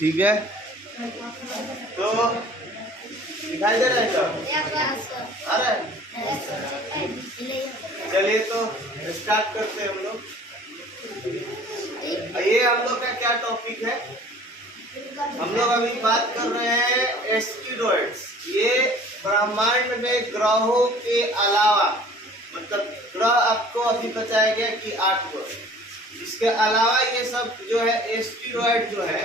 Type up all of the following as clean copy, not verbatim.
ठीक है, तो दिखाई दे रहा है सब? आ रहा है? चलिए तो स्टार्ट करते हैं हम लोग। ये हम लोग का क्या टॉपिक है? हम लोग अभी बात कर रहे हैं एस्टेरॉइड्स। ये ब्रह्मांड में ग्रहों के अलावा, मतलब ग्रह आपको अभी बताया गया कि 8 ग्रह, इसके अलावा ये सब जो है एस्टेरॉइड जो है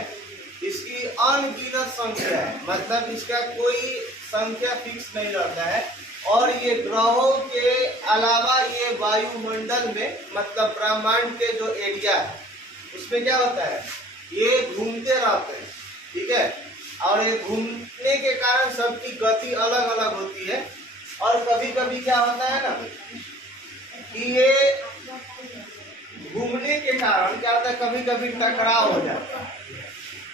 इसकी अनगिनत संख्या है, मतलब इसका कोई संख्या फिक्स नहीं रहता है। और ये ग्रहों के अलावा ये वायुमंडल में, मतलब ब्रह्मांड के जो एरिया है उसमें क्या होता है, ये घूमते रहते हैं, ठीक है। और ये घूमने के कारण सबकी गति अलग अलग होती है। और कभी कभी क्या होता है ना कि ये घूमने के कारण क्या होता है, कभी कभी टकराव हो जाता है।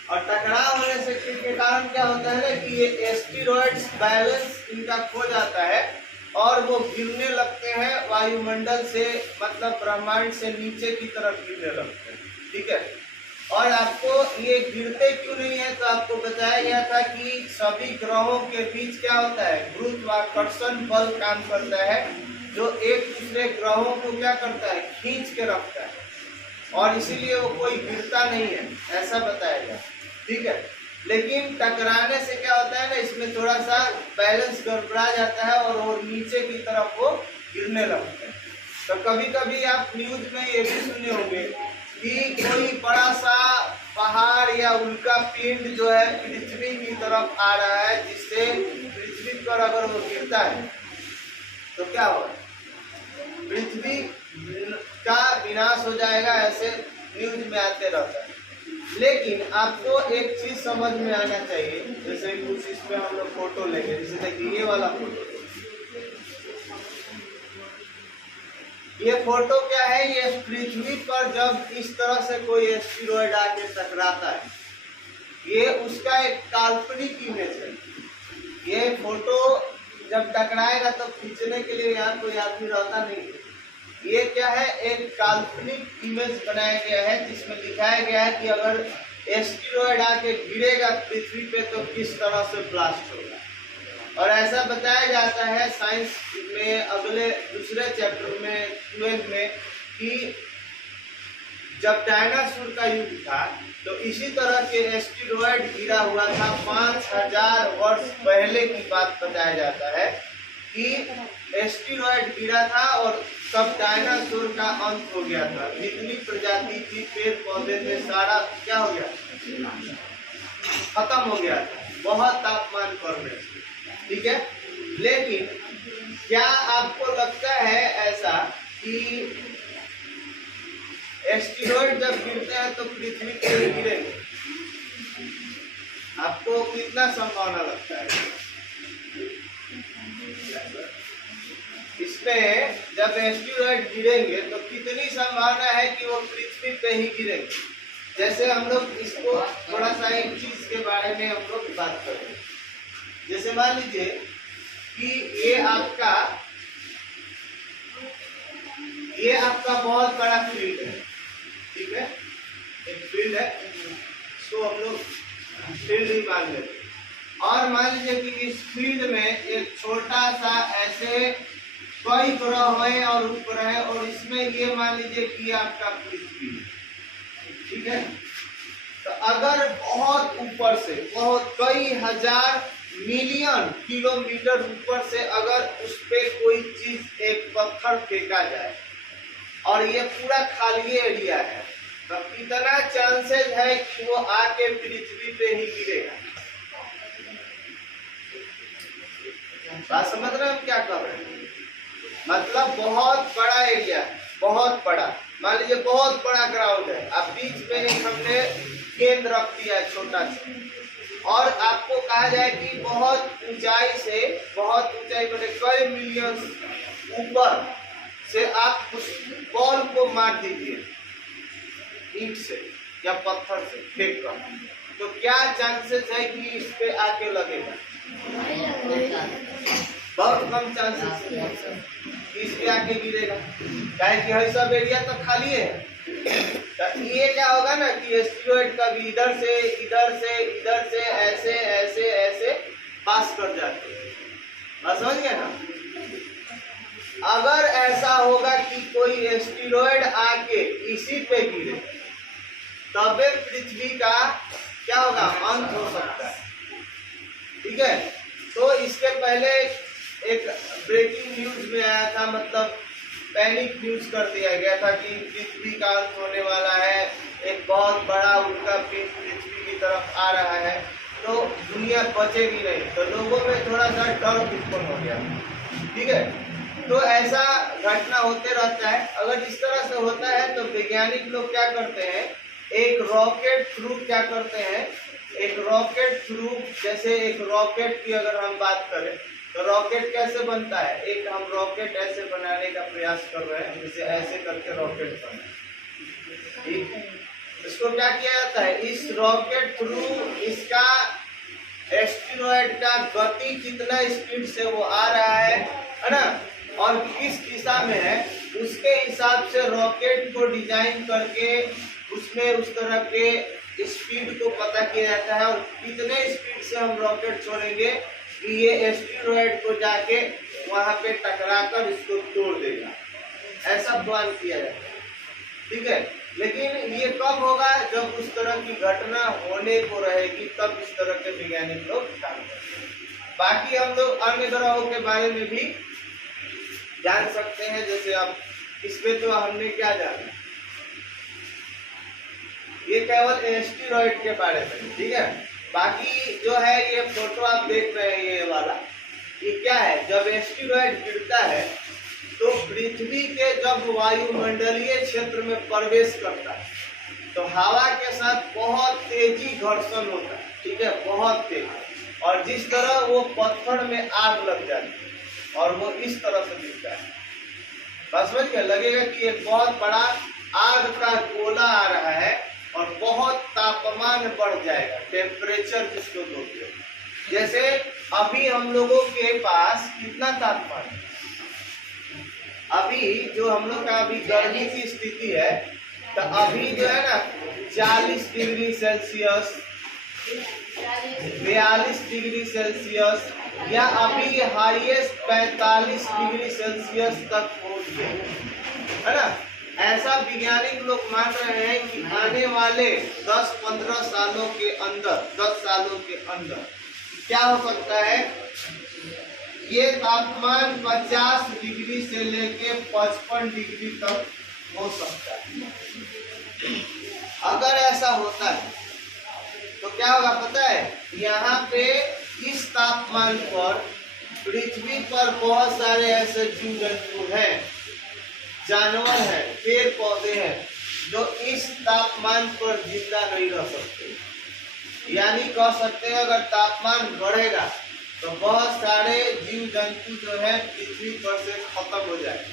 और टकराव होने से के कारण क्या होता है ना कि ये एस्टेरॉइड्स बैलेंस इनका खो जाता है और वो गिरने लगते हैं वायुमंडल से, मतलब ब्रह्मांड से नीचे की तरफ गिरने लगते हैं, ठीक है। और आपको ये गिरते क्यों नहीं है, तो आपको बताया गया था कि सभी ग्रहों के बीच क्या होता है, गुरुत्वाकर्षण बल काम करता है, जो एक दूसरे ग्रहों को क्या करता है, खींच के रखता है, और इसीलिए वो कोई गिरता नहीं है, ऐसा बताया गया, ठीक है। लेकिन टकराने से क्या होता है ना, इसमें थोड़ा सा बैलेंस गड़बड़ा जाता है और वो नीचे की तरफ वो गिरने लगता है। तो कभी कभी आप न्यूज में ये भी सुने होंगे कि कोई बड़ा सा पहाड़ या उल्का पिंड जो है पृथ्वी की तरफ आ रहा है, जिससे पृथ्वी पर अगर वो गिरता है तो क्या होगा, पृथ्वी का विनाश हो जाएगा, ऐसे न्यूज में आते रहता है। लेकिन आपको एक चीज समझ में आना चाहिए, जैसे कुछ इसमें हम लोग फोटो लेंगे, जैसे देखिए ये वाला फोटो, ये फोटो क्या है, ये पृथ्वी पर जब इस तरह से कोई एस्टेरॉइड आके टकराता है, ये उसका एक काल्पनिक इमेज है। ये फोटो जब टकराएगा तो खींचने के लिए यहाँ कोई आदमी रहता नहीं है। ये क्या है, एक काल्पनिक इमेज बनाया गया है जिसमें दिखाया गया है कि अगर एस्टेरॉइड आके गिरेगा पृथ्वी पे तो किस तरह से ब्लास्ट होगा। और ऐसा बताया जाता है साइंस में अगले दूसरे चैप्टर में 12 में कि जब डायनासोर का युग था तो इसी तरह के एस्टेरॉइड गिरा हुआ था। 5000 वर्ष पहले की बात बताया जाता है कि एस्टेरॉइड गिरा था और तब डायनासोर का अंत हो गया था। जितनी प्रजाति थी पेड़ पौधे में सारा क्या हो गया, खत्म हो गया था, बहुत तापमान बढ़ने से, ठीक है। लेकिन क्या आपको लगता है ऐसा कि एस्टेरॉइड जब गिरते हैं तो पृथ्वी पर गिरेंगे? आपको कितना संभावना लगता है इसमें, जब एस्टेरॉइड गिरेंगे तो कितनी संभावना है कि वो पृथ्वी पे ही गिरेंगे? जैसे हम लोग इसको थोड़ा सा एक चीज के बारे में हम लोग बात करें, जैसे मान लीजिए कि ये आपका बहुत बड़ा फील्ड है, ठीक है, एक फील्ड है, इसको हम लोग फील्ड ही मान लेते हैं। और मान लीजिए कि इस फील्ड में एक छोटा सा ऐसे कई ग्रह है और उपग्रह है, और इसमें ये मान लीजिए कि आपका पृथ्वी, ठीक है। तो अगर बहुत ऊपर से, बहुत कई हजार मिलियन किलोमीटर ऊपर से अगर उस पे कोई चीज, एक पत्थर फेंका जाए और ये पूरा खाली एरिया है, तो कितना चांसेस है कि वो आके पृथ्वी पे ही गिरेगा? बात समझ रहे हैं हम क्या कर रहे हैं? मतलब बहुत बड़ा एरिया है, बहुत बड़ा, मान लीजिए बहुत बड़ा ग्राउंड है, अब बीच में एक हमने गेंद रख दिया है छोटा सा, और आपको कहा जाए कि बहुत ऊंचाई से, बहुत ऊंचाई मैंने कई मिलियन ऊपर से आप उस बॉल को मार दीजिए ईंट से या पत्थर से फेंक कर, तो क्या चांसेस है कि इस पे आके लगेगा? बहुत कम चांसेस इस पे आके गिरेगा, क्या कि हर सब एरिया तो खाली है, तो ये क्या होगा ना कि एस्टेरॉइड कभी इधर से इधर से इधर से ऐसे ऐसे ऐसे पास कर जाते हैं। बात समझ गए ना? अगर ऐसा होगा कि कोई एस्टेरॉइड आके इसी पे गिरे तबे पृथ्वी का क्या होगा, अंत हो सकता है। ठीक है, तो इसके पहले एक ब्रेकिंग न्यूज में आया था, मतलब पैनिक न्यूज कर दिया गया था कि पृथ्वी का अंत होने वाला है, एक बहुत बड़ा उल्का पिंड पृथ्वी की तरफ आ रहा है, तो दुनिया बचेगी नहीं। तो लोगों में थोड़ा सा डर उत्पन्न हो गया। ठीक है, तो ऐसा घटना होते रहता है। अगर इस तरह से होता है तो वैज्ञानिक लोग क्या करते हैं, एक रॉकेट थ्रू क्या करते हैं, एक रॉकेट थ्रू, जैसे एक रॉकेट की अगर हम बात करें तो रॉकेट कैसे बनता है, एक हम रॉकेट ऐसे बनाने का प्रयास कर रहे हैं, जैसे ऐसे करके रॉकेट बना। ठीक है, इसको क्या किया जाता है, इस रॉकेट थ्रू इसका एस्टेरॉइड का गति कितना स्पीड से वो आ रहा है ना, और किस दिशा में है, उसके हिसाब से रॉकेट को डिजाइन करके उसमें उस तरह के स्पीड को पता किया जाता है, और कितने स्पीड से हम रॉकेट छोड़ेंगे कि ये एस्टेरॉइड को जाके वहां पे टकराकर इसको तोड़ देगा, ऐसा प्लान किया जाता है। ठीक है, लेकिन ये कब होगा, जब उस तरह की घटना होने को रहेगी, तब इस तरह के वैज्ञानिक लोग काम करेंगे। बाकी हम लोग अन्य ग्रहों के बारे में भी जान सकते हैं, जैसे अब इसमें तो हमने क्या जाना, ये केवल एस्टेरॉइड के बारे में। ठीक है, बाकी जो है ये फोटो आप देख रहे हैं, ये वाला, ये क्या है, जब एस्टेरॉइड गिरता है तो पृथ्वी के जब वायुमंडलीय क्षेत्र में प्रवेश करता है तो हवा के साथ बहुत तेजी घर्षण होता है। ठीक है, बहुत तेज, और जिस तरह वो पत्थर में आग लग जाती है और वो इस तरह से दिखता है, बस समझ के लगेगा कि एक बहुत बड़ा आग का गोला आ रहा है और बहुत तापमान बढ़ जाएगा, टेम्परेचर जिसको बोलते हैं। जैसे अभी हम लोगों के पास कितना तापमान है, अभी जो हम लोग का अभी गर्मी की स्थिति है, तो अभी जो है ना 40 डिग्री सेल्सियस, 42 डिग्री सेल्सियस, या अभी हाईएस्ट 45 डिग्री सेल्सियस तक पहुंच गया है ना। ऐसा वैज्ञानिक लोग मान रहे हैं कि आने वाले 10-15 सालों के अंदर, 10 सालों के अंदर क्या हो सकता है, ये तापमान 50 डिग्री से लेके 55 डिग्री तक हो सकता है। अगर ऐसा होता है तो क्या होगा पता है, यहाँ पे इस तापमान पर पृथ्वी पर बहुत सारे ऐसे जीव जंतु हैं, जानवर हैं, पेड़ पौधे हैं, जो इस तापमान पर जिंदा नहीं रह सकते। यानी कह सकते हैं अगर तापमान बढ़ेगा तो बहुत सारे जीव जंतु जो है पृथ्वी पर से खत्म हो जाए,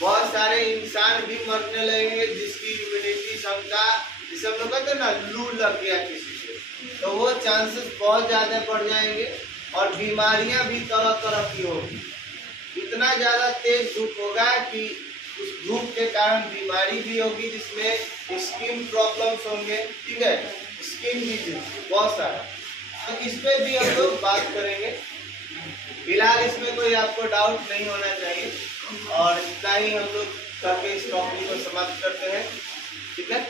बहुत सारे इंसान भी मरने लगेंगे जिसकी इम्यूनिटी क्षमता, जिसे हम लोग कहते हैं ना लू लग गया किसी से, तो वो चांसेस बहुत ज्यादा बढ़ जाएंगे, और बीमारियां भी तरह तरह की होगी। इतना ज्यादा तेज धूप होगा कि उस धूप के कारण बीमारी भी होगी, जिसमें स्किन प्रॉब्लम्स होंगे। ठीक है, स्किन डिजीज बहुत सारा, तो इस पे भी हम लोग बात करेंगे। फिलहाल इसमें कोई आपको डाउट नहीं होना चाहिए, और इतना ही हम लोग करके इस टॉपिक को समाप्त करते हैं। ठीक है।